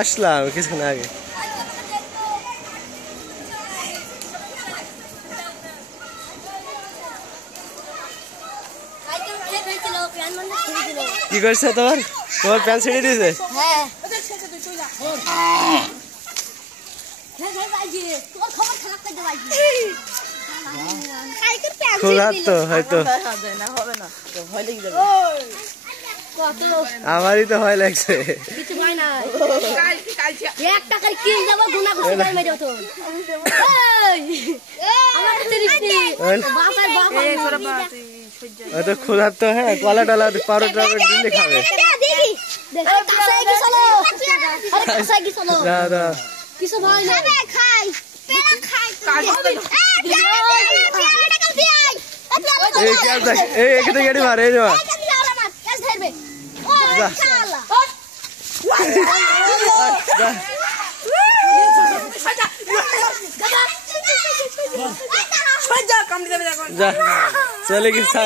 আসলাম কিছুক্ষণ আগে। কি করছে তোমার প্যান্ট ছিঁড়ে দিয়েছে? তো হয়তো আমারই তো ভয় লাগছে। ক্ষুধার তো হ্যাঁ কলা টলা পাউডার দিলে খাবে। গাড়ি মারে চলে গেছে।